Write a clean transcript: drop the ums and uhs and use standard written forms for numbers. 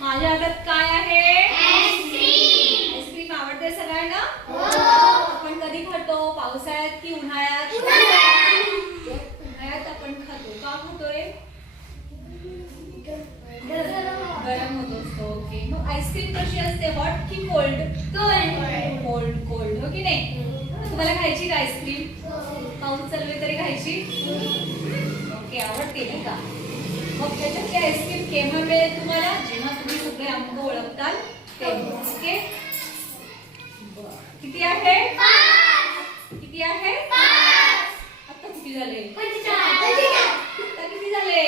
माझ्या हातात काय आहे? आईस्क्रीम. आईस्क्रीम आवडते सगळ्यांना? आपण कधी खातो? पावसाळ्यात की उन्हाळ्यात? उन्हाळ्यात आपण खातो. का खातोय? गरम होत असतो. ओके. मग आईस्क्रीम कशी असते? हॉट की कोल्ड? कोल्ड. कोल्ड हो की नाही? तुम्हाला खायची का आईस्क्रीम? पाऊस चालू आहे तरी खायची? ओके. आवडते नाही का? मग त्याच्यातली आईस्क्रीम केव्हा मिळेल तुम्हाला? जेव्हा तुम्ही सगळे अंक ओळखताल तेव्हा. ओके. किती आहे? किती आहे? आता किती झाले? आता किती झाले?